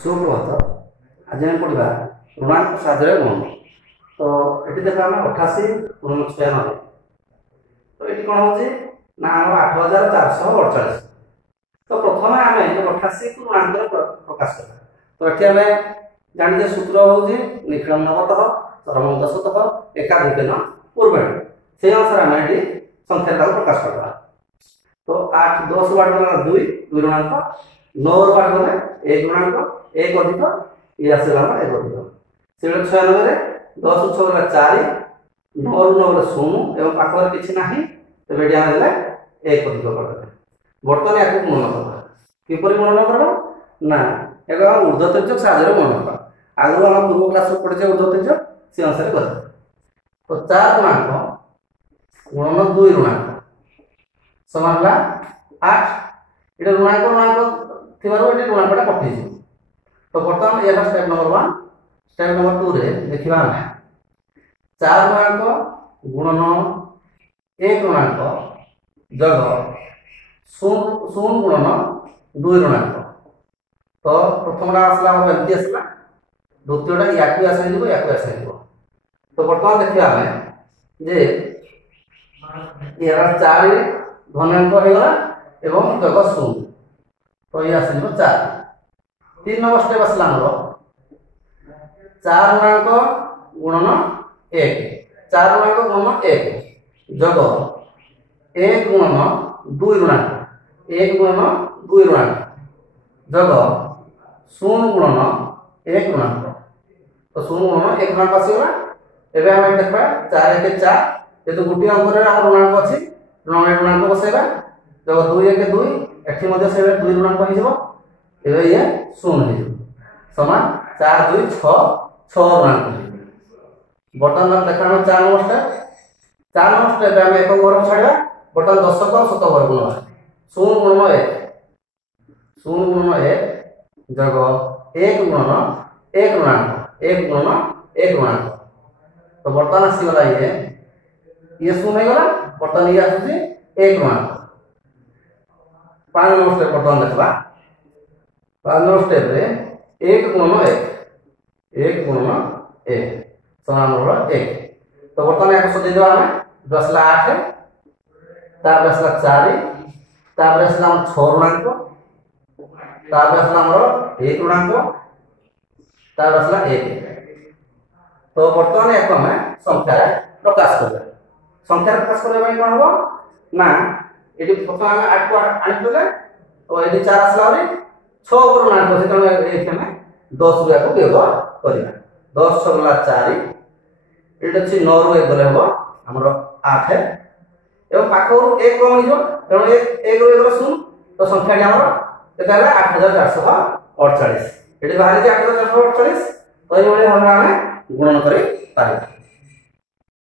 सुप्रभात। आज आम पढ़ा ऋणांक साहाଯ୍य गुणन। तो ये देखा आम 88 ऋण 96। तो ये कौन हो ना 8448। तो प्रथम आम 88 को ऋणांक प्रकाश करा। तो ये आम जानी सूत्र हूँ निखिल नवतः चरम दशतः एकाधिक पूर्वेण से अनुसार आम ये संख्या प्रकाश करवा। तो 8 10 बाट गला 2 ऋणांक 9 बाट गले 1 ऋणांक 1 अधिक ये आसला 1 अधिक से 96 10 6 गला 4 9 9 गला 0 एवं पाखर किछि नाही तबे एडी आम देले 1 अधिक करबे। वर्तमान याकू गुणन करबा किपरि गुणन करबा ना एगो ऊर्ध्व तिर्यक साहाय्य गुणन करबा। आगु हम पूर्व क्लास में पढ़े ऊर्ध्व तिर्यक से अनुसार करबा। तो 4 ऋणांक गुणन 2 ऋणांक समान होला 8। एटा ऋणांक थिबारो एटी ऋणांकटा कटि जे। तो बर्तमान एटा स्टेप नंबर 1। स्टेप नंबर 2 रे देखिबा हम 4 ऋणांक गुणन 1 ऋणांक जग 0 गुणन 2 ऋणांक। तो प्रथमटा आसला हम एमती आसला द्वितीयटा याकू आसे दिबो याकू आसे दिबो। तो बर्तमान देखिबा हम जे एरा 4 धनांक हो गला एवं जग 0। तो ये आसे दिबो 4। 3 नंबर स्टेप आसला हमरो 4 ऋणांक गुणन 1 4 ऋणांक गुणन 1 जग 1 गुणन 2 ऋणांक 1 गुणन 2 ऋणांक जग 0 गुणन 1 ऋणांक। तो 0 गुणन 1 ऋणांक आसीला। एबे हम देखबा 4 1 4 जेतु गुटी अंक रे हम ऋणांक अछि ऋणांक बसेबा जग 2 1 2 एठी मध्ये से 2 ऋणांक हो जबो। एबे ये 0 हो जबो समान 4 2 6 6 ऋणांक। बटन देखा 4 नंबर स्टेप 4 नंबर स्टेप हम एक वर्ग छाड़बा बटन 10 को 7 वर्ग गुणा 0 गुणन 1 0 गुणन 1 जग 1 गुणन 1 ऋणांक 1 गुणन 1 ऋणांक। तो बर्तमान आसी गला ये 0 हो गला। बर्तमान ये आसी 1 ऋणांक। 5 नंबर स्टेप बर्तमान देखबा 5 नंबर स्टेप रे 1 गुणन 1 गुणन 1 समान होगा 1। तो बर्तमान याको सदै देबा हम 10 ला 8 तापर असला 4 तापर असला 6 ऋणांक तापर असला हमर 1 ऋणांक तापर असला 1। तो बर्तमान याको हम संख्या प्रकाश करबा। संख्या प्रकाश करबा कोन होबो ना एडी प्रथम हम 8 को आनि देले तो एडी 4 असला रे 6 ऋणांक से तने एठी हम 10 रुया को व्यवहार करिना 10 6 गला 4 एटा छि 9 रु 1 गले हो हमर 8 एवं पाखर 1 कम हो जो तेणु 1 रु 1 गला 0। तो संख्याटी हमर केते हला 8448 एटी बाहर जे 8448। तो एई भली हम गुणन करि पारिबा।